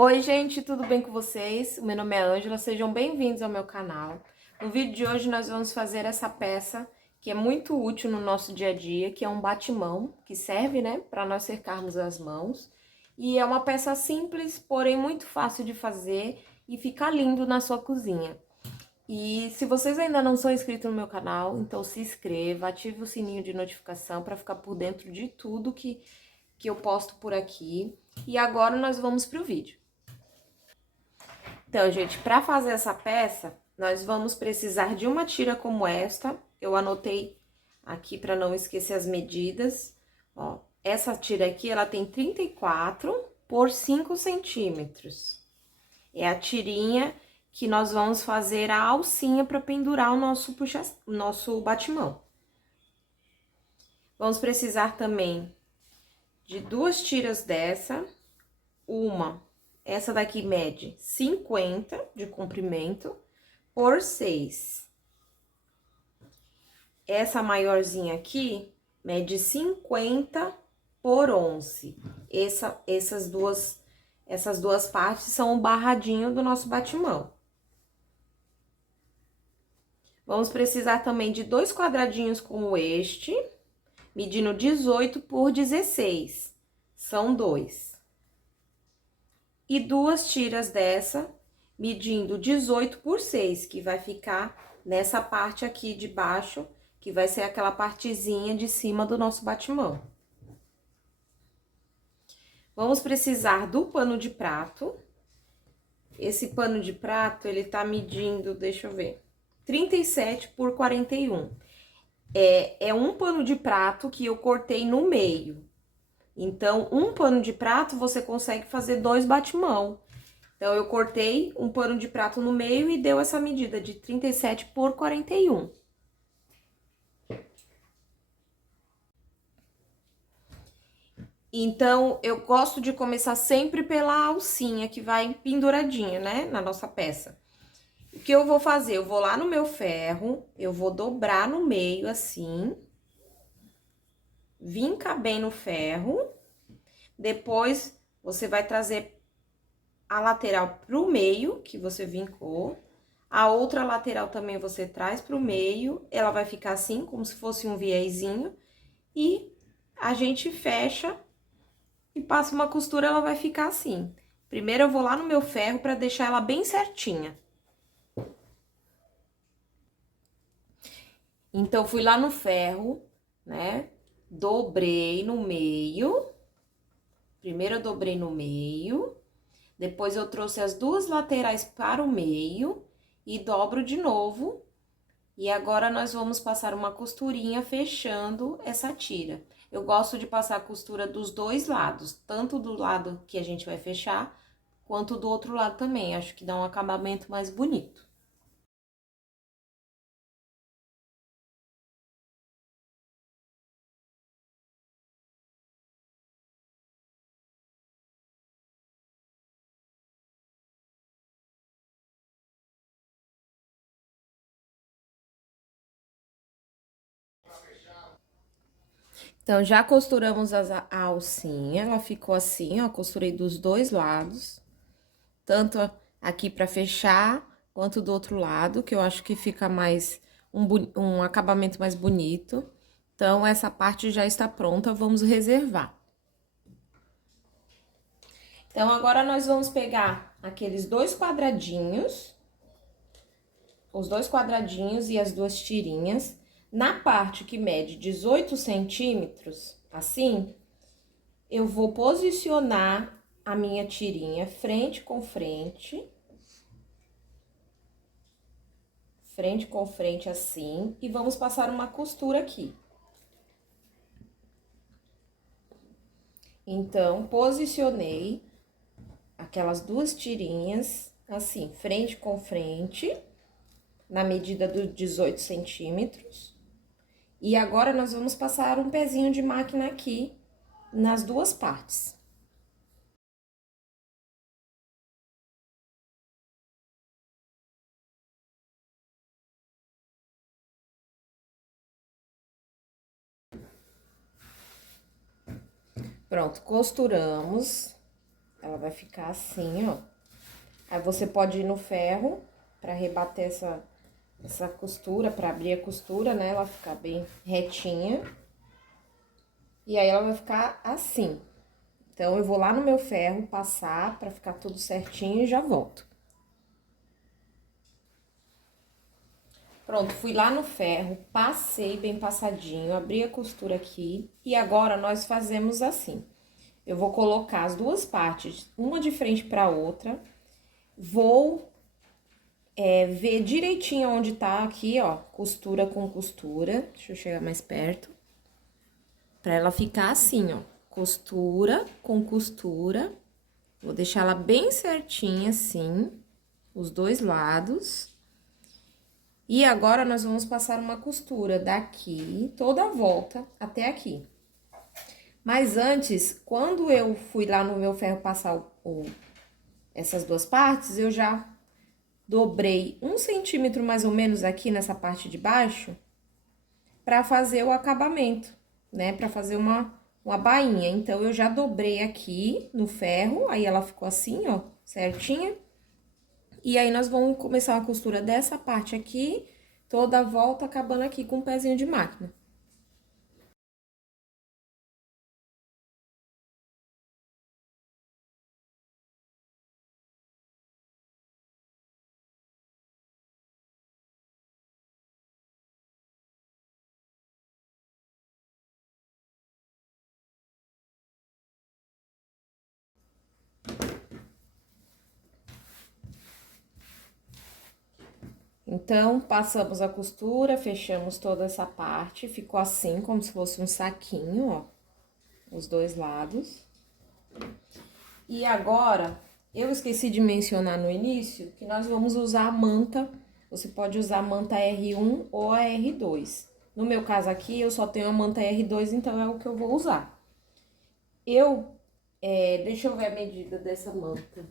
Oi, gente, tudo bem com vocês? O meu nome é Ângela, sejam bem-vindos ao meu canal. No vídeo de hoje nós vamos fazer essa peça que é muito útil no nosso dia a dia, que é um batimão, que serve, né, para nós cercarmos as mãos. E é uma peça simples, porém muito fácil de fazer e fica lindo na sua cozinha. E se vocês ainda não são inscritos no meu canal, então se inscreva, ative o sininho de notificação para ficar por dentro de tudo que eu posto por aqui. E agora nós vamos pro vídeo. Então, gente, para fazer essa peça, nós vamos precisar de uma tira como esta. Eu anotei aqui para não esquecer as medidas. Ó, essa tira aqui, ela tem 34 por 5 centímetros. É a tirinha que nós vamos fazer a alcinha para pendurar o nosso batimão. Vamos precisar também de 2 tiras dessa, essa daqui mede 50 de comprimento por 6. Essa maiorzinha aqui mede 50 por 11. Essas duas partes são o barradinho do nosso batimão. Vamos precisar também de 2 quadradinhos como este, medindo 18 por 16. São 2. E 2 tiras dessa, medindo 18 por 6, que vai ficar nessa parte aqui de baixo, que vai ser aquela partezinha de cima do nosso batimão. Vamos precisar do pano de prato. Esse pano de prato, ele tá medindo, deixa eu ver, 37 por 41. É um pano de prato que eu cortei no meio. Então, um pano de prato, você consegue fazer 2 batimão. Então, eu cortei um pano de prato no meio e deu essa medida de 37 por 41. Então, eu gosto de começar sempre pela alcinha, que vai penduradinha, né, na nossa peça. O que eu vou fazer? Eu vou lá no meu ferro, eu vou dobrar no meio, assim, vincar bem no ferro. Depois, você vai trazer a lateral pro meio, que você vincou. A outra lateral também você traz pro meio, ela vai ficar assim, como se fosse um viezinho. E a gente fecha e passa uma costura, ela vai ficar assim. Primeiro eu vou lá no meu ferro pra deixar ela bem certinha. Então, fui lá no ferro, né? Dobrei no meio. Primeiro eu dobrei no meio. Depois eu trouxe as 2 laterais para o meio e dobro de novo. E agora nós vamos passar uma costurinha fechando essa tira. Eu gosto de passar a costura dos 2 lados, tanto do lado que a gente vai fechar, quanto do outro lado também. Acho que dá um acabamento mais bonito. Então, já costuramos a alcinha, ela ficou assim, ó, costurei dos 2 lados, tanto aqui pra fechar, quanto do outro lado, que eu acho que fica mais, um acabamento mais bonito. Então, essa parte já está pronta, vamos reservar. Então, agora nós vamos pegar aqueles 2 quadradinhos, os 2 quadradinhos e as 2 tirinhas, na parte que mede 18 centímetros, assim, eu vou posicionar a minha tirinha frente com frente assim, e vamos passar uma costura aqui. Então, posicionei aquelas 2 tirinhas, assim, frente com frente, na medida dos 18 centímetros. E agora, nós vamos passar um pezinho de máquina aqui, nas 2 partes. Pronto, costuramos. Ela vai ficar assim, ó. Aí você pode ir no ferro pra rebater essa costura, pra abrir a costura, né? Ela ficar bem retinha. E aí ela vai ficar assim. Então, eu vou lá no meu ferro passar pra ficar tudo certinho e já volto. Pronto, fui lá no ferro, passei bem passadinho, abri a costura aqui. E agora, nós fazemos assim. Eu vou colocar as duas partes, uma de frente pra outra. Vou ver direitinho onde tá aqui, ó, costura com costura. Deixa eu chegar mais perto. Pra ela ficar assim, ó, costura com costura. Vou deixar ela bem certinha assim, os dois lados. E agora, nós vamos passar uma costura daqui, toda a volta até aqui. Mas antes, quando eu fui lá no meu ferro passar essas duas partes, eu já dobrei 1 centímetro mais ou menos aqui nessa parte de baixo, pra fazer o acabamento, né? Pra fazer uma bainha. Então, eu já dobrei aqui no ferro, aí ela ficou assim, ó, certinha. E aí, nós vamos começar a costura dessa parte aqui, toda a volta, acabando aqui com um pezinho de máquina. Então, passamos a costura, fechamos toda essa parte, ficou assim, como se fosse um saquinho, ó, os dois lados. E agora, eu esqueci de mencionar no início que nós vamos usar a manta, você pode usar a manta R1 ou a R2. No meu caso aqui, eu só tenho a manta R2, então é o que eu vou usar. Deixa eu ver a medida dessa manta.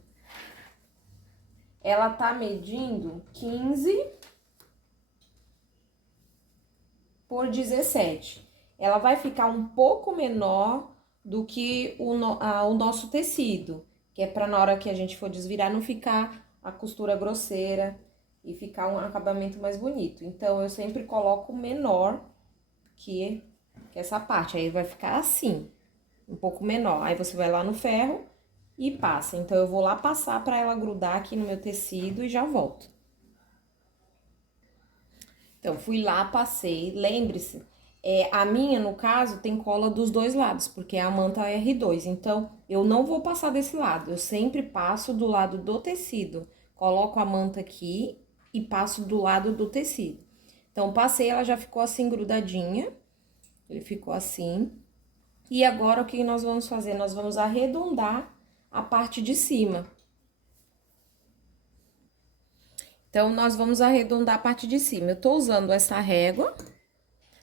Ela tá medindo 15 por 17. Ela vai ficar um pouco menor do que o nosso tecido, que é para na hora que a gente for desvirar não ficar a costura grosseira e ficar um acabamento mais bonito. Então, eu sempre coloco menor que essa parte, aí vai ficar assim, um pouco menor. Aí você vai lá no ferro e passa. Então, eu vou lá passar para ela grudar aqui no meu tecido e já volto. Então, fui lá, passei, lembre-se, a minha, no caso, tem cola dos dois lados, porque é a manta R2, então, eu não vou passar desse lado, eu sempre passo do lado do tecido, coloco a manta aqui e passo do lado do tecido. Então, passei, ela já ficou assim grudadinha, ele ficou assim. E agora, o que nós vamos fazer? Nós vamos arredondar a parte de cima. Então, nós vamos arredondar a parte de cima. Eu tô usando essa régua.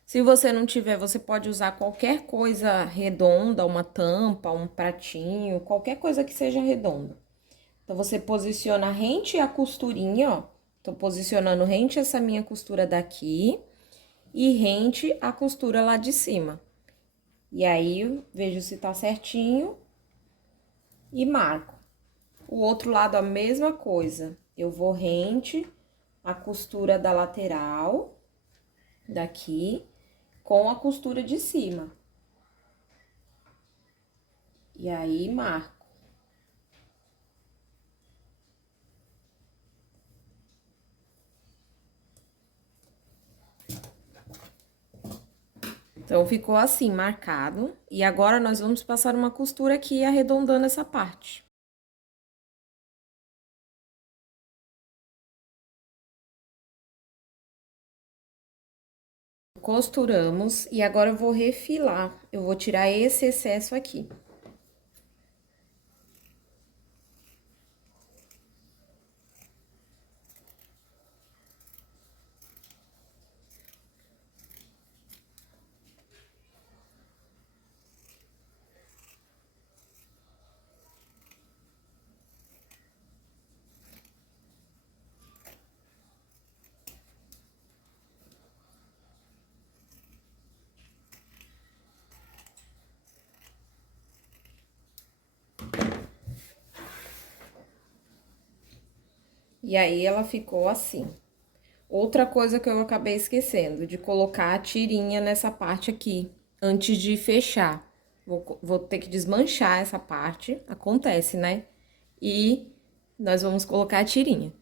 Se você não tiver, você pode usar qualquer coisa redonda, uma tampa, um pratinho, qualquer coisa que seja redonda. Então, você posiciona rente a costurinha, ó. Tô posicionando rente essa minha costura daqui e rente a costura lá de cima. E aí, eu vejo se tá certinho e marco. O outro lado, a mesma coisa. Eu vou rente a costura da lateral, daqui, com a costura de cima. E aí, marco. Então, ficou assim, marcado. E agora, nós vamos passar uma costura aqui, arredondando essa parte. Costuramos, e agora eu vou refilar. Eu vou tirar esse excesso aqui. E aí, ela ficou assim. Outra coisa que eu acabei esquecendo, de colocar a tirinha nessa parte aqui, antes de fechar. Vou ter que desmanchar essa parte, acontece, né? E nós vamos colocar a tirinha.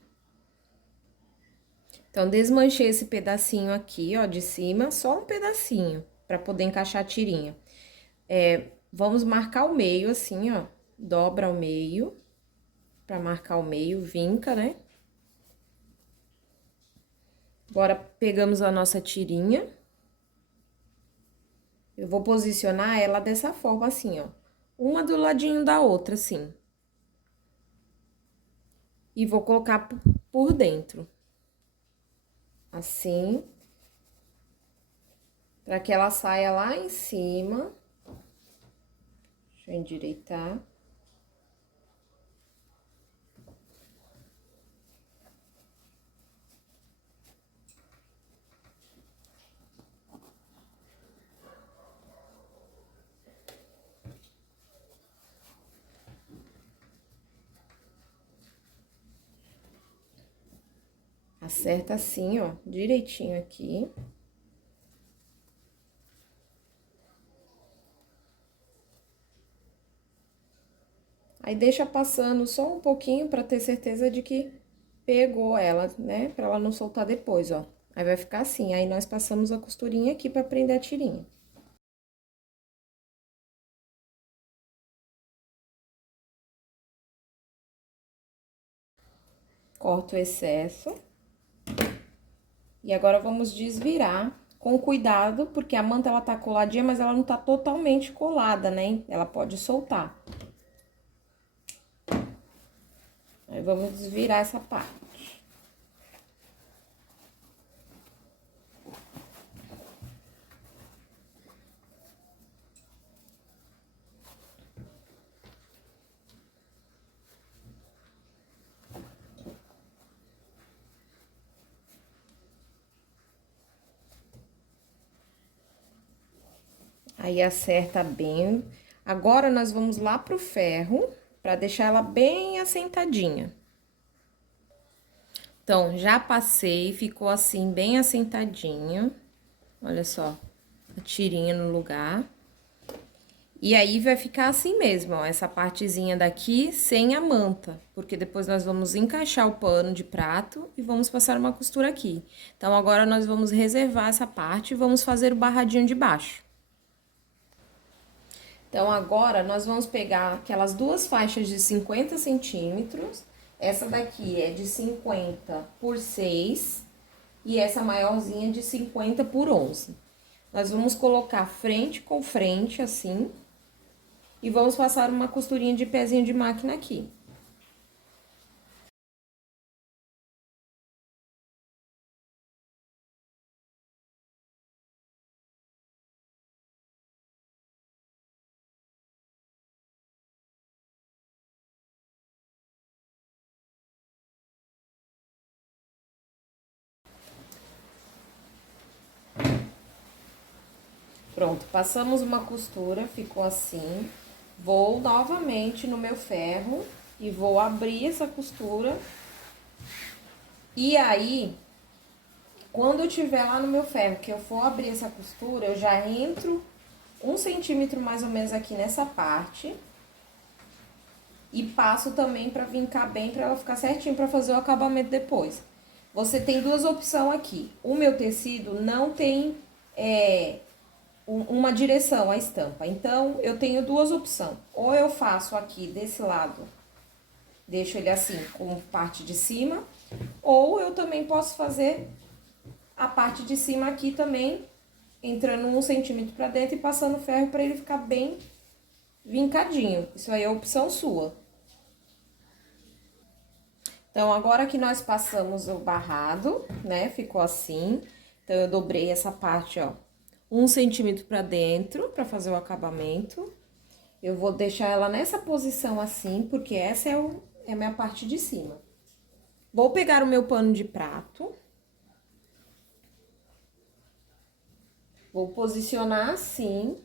Então, desmanchei esse pedacinho aqui, ó, de cima, só um pedacinho, pra poder encaixar a tirinha. Vamos marcar o meio, assim, ó, dobra o meio, pra marcar o meio, vinca, né? Agora, pegamos a nossa tirinha. Eu vou posicionar ela dessa forma, assim, ó. Uma do ladinho da outra, assim. E vou colocar por dentro. Assim. Pra que ela saia lá em cima. Deixa eu endireitar. Acerta assim, ó, direitinho aqui. Aí deixa passando só um pouquinho pra ter certeza de que pegou ela, né? Pra ela não soltar depois, ó. Aí vai ficar assim, aí nós passamos a costurinha aqui pra prender a tirinha. Corto o excesso. E agora vamos desvirar com cuidado, porque a manta ela tá coladinha, mas ela não tá totalmente colada, né? Ela pode soltar. Aí vamos desvirar essa parte. Aí acerta bem. Agora nós vamos lá pro ferro, pra deixar ela bem assentadinha. Então, já passei, ficou assim, bem assentadinho. Olha só, a tirinha no lugar. E aí, vai ficar assim mesmo, ó, essa partezinha daqui sem a manta, porque depois nós vamos encaixar o pano de prato e vamos passar uma costura aqui. Então, agora nós vamos reservar essa parte e vamos fazer o barradinho de baixo. Então, agora, nós vamos pegar aquelas duas faixas de 50 centímetros. Essa daqui é de 50 por 6 e essa maiorzinha de 50 por 11. Nós vamos colocar frente com frente, assim, e vamos passar uma costurinha de pezinho de máquina aqui. Pronto, passamos uma costura, ficou assim. Vou novamente no meu ferro e vou abrir essa costura. E aí, quando eu tiver lá no meu ferro, que eu for abrir essa costura, eu já entro 1 centímetro mais ou menos aqui nessa parte. E passo também pra vincar bem, pra ela ficar certinho pra fazer o acabamento depois. Você tem duas opções aqui. O meu tecido não tem uma direção a estampa. Então, eu tenho duas opções. Ou eu faço aqui desse lado, deixo ele assim, com parte de cima. Ou eu também posso fazer a parte de cima aqui também, entrando 1 centímetro pra dentro e passando ferro pra ele ficar bem vincadinho. Isso aí é opção sua. Então, agora que nós passamos o barrado, né, ficou assim. Então, eu dobrei essa parte, ó, 1 centímetro pra dentro, pra fazer o acabamento. Eu vou deixar ela nessa posição assim, porque essa é a minha parte de cima. Vou pegar o meu pano de prato. Vou posicionar assim,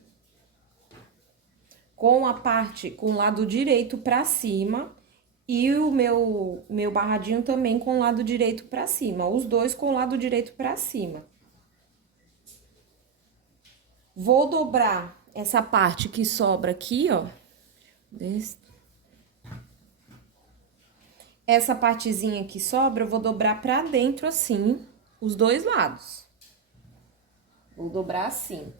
com a parte, com o lado direito pra cima. E o meu barradinho também com o lado direito pra cima, os dois com o lado direito pra cima. Vou dobrar essa parte que sobra aqui, ó. Essa partezinha que sobra, eu vou dobrar pra dentro assim, os dois lados. Vou dobrar assim.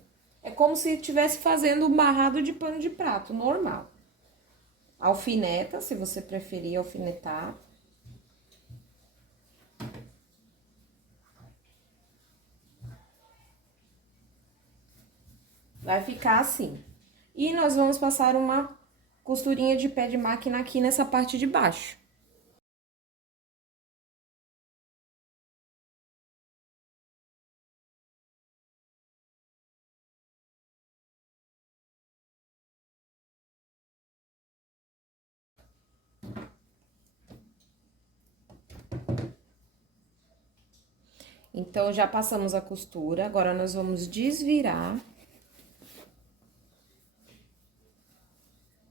É como se estivesse fazendo um barrado de pano de prato, normal. Alfineta, se você preferir alfinetar. Vai ficar assim. E nós vamos passar uma costurinha de pé de máquina aqui nessa parte de baixo. Então, já passamos a costura, agora nós vamos desvirar.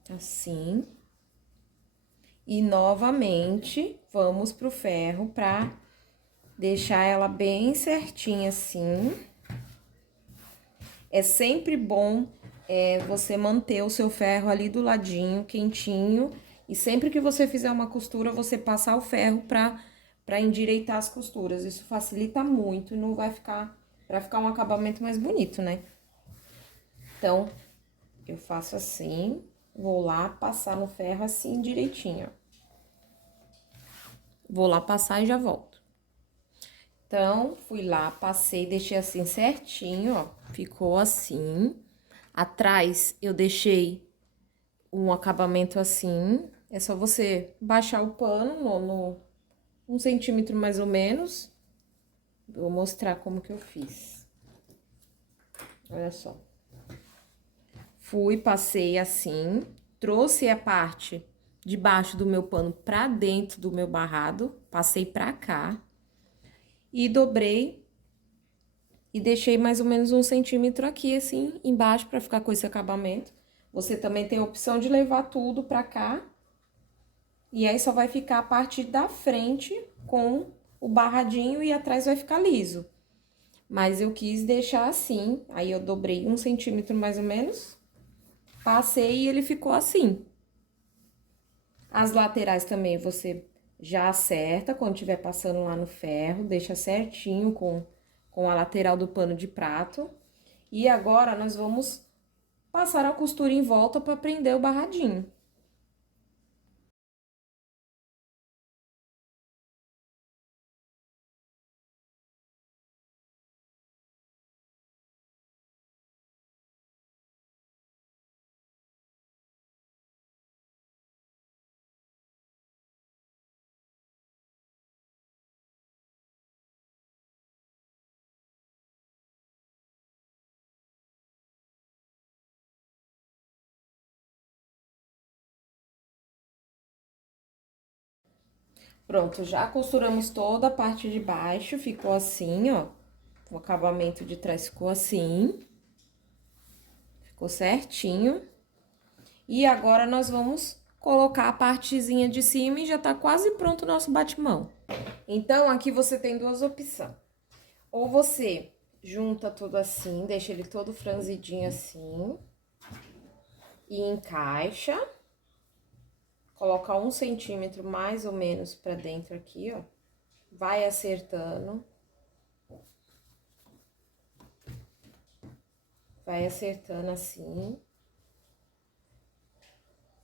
Assim. E novamente, vamos pro ferro pra deixar ela bem certinha assim. É sempre bom você manter o seu ferro ali do ladinho, quentinho. E sempre que você fizer uma costura, você passar o ferro pra endireitar as costuras. Isso facilita muito e não vai ficar... Pra ficar um acabamento mais bonito, né? Então, eu faço assim, vou lá passar no ferro assim direitinho, ó. Vou lá passar e já volto. Então, fui lá, passei, deixei assim certinho, ó. Ficou assim. Atrás, eu deixei um acabamento assim. É só você baixar o pano no 1 centímetro mais ou menos. Vou mostrar como que eu fiz. Olha só. Fui, passei assim, trouxe a parte de baixo do meu pano pra dentro do meu barrado, passei pra cá. E dobrei e deixei mais ou menos 1 centímetro aqui, assim, embaixo, pra ficar com esse acabamento. Você também tem a opção de levar tudo pra cá. E aí, só vai ficar a parte da frente com o barradinho e atrás vai ficar liso. Mas eu quis deixar assim, aí eu dobrei 1 centímetro mais ou menos. Passei e ele ficou assim. As laterais também você já acerta quando estiver passando lá no ferro, deixa certinho com a lateral do pano de prato. E agora, nós vamos passar a costura em volta para prender o barradinho. Pronto, já costuramos toda a parte de baixo, ficou assim, ó. O acabamento de trás ficou assim. Ficou certinho. E agora, nós vamos colocar a partezinha de cima e já tá quase pronto o nosso batimão. Então, aqui você tem duas opções. Ou você junta tudo assim, deixa ele todo franzidinho assim. E encaixa. Coloca 1 centímetro mais ou menos pra dentro aqui, ó. Vai acertando. Vai acertando assim.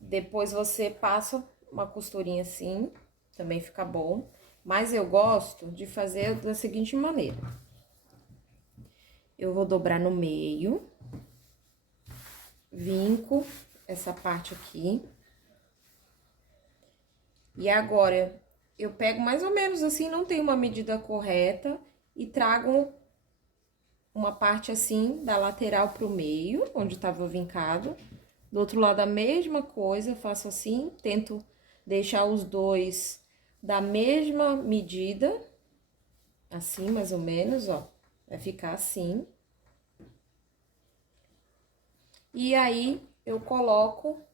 Depois você passa uma costurinha assim, também fica bom. Mas eu gosto de fazer da seguinte maneira. Eu vou dobrar no meio. Vinco essa parte aqui. E agora, eu pego mais ou menos assim, não tem uma medida correta, e trago uma parte assim, da lateral pro meio, onde tava vincado. Do outro lado, a mesma coisa, faço assim, tento deixar os dois da mesma medida, assim, mais ou menos, ó. Vai ficar assim. E aí, eu coloco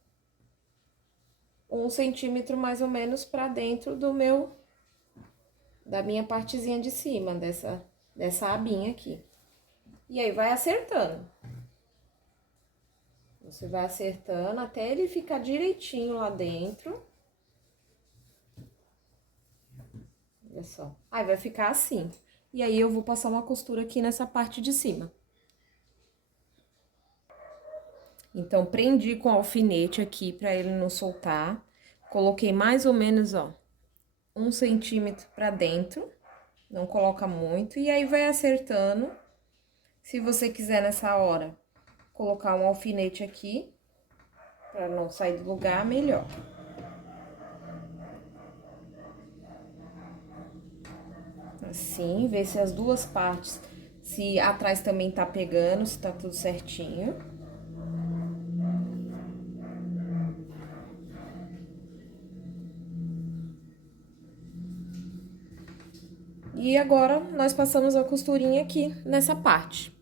1 centímetro mais ou menos pra dentro da minha partezinha de cima, dessa abinha aqui. E aí, vai acertando. Você vai acertando até ele ficar direitinho lá dentro. Olha só. Aí, vai ficar assim. E aí, eu vou passar uma costura aqui nessa parte de cima. Então, prendi com alfinete aqui pra ele não soltar. Coloquei mais ou menos, ó, 1 centímetro pra dentro. Não coloca muito. E aí, vai acertando. Se você quiser, nessa hora, colocar um alfinete aqui, pra não sair do lugar, melhor. Assim, ver se as duas partes, se atrás também tá pegando, se tá tudo certinho. E agora, nós passamos a costurinha aqui nessa parte.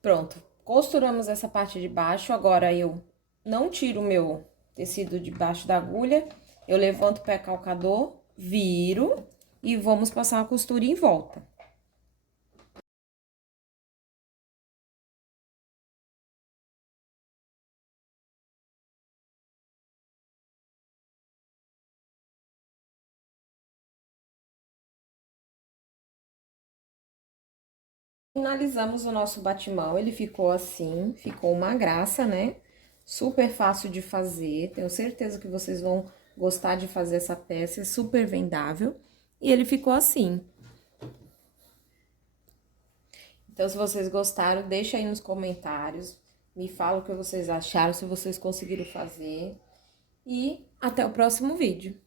Pronto, costuramos essa parte de baixo, agora eu não tiro o meu tecido de baixo da agulha, eu levanto o pé calcador, viro e vamos passar a costura em volta. Finalizamos o nosso batimão, ele ficou assim, ficou uma graça, né? Super fácil de fazer, tenho certeza que vocês vão gostar de fazer essa peça, é super vendável. E ele ficou assim. Então, se vocês gostaram, deixa aí nos comentários, me fala o que vocês acharam, se vocês conseguiram fazer. E até o próximo vídeo.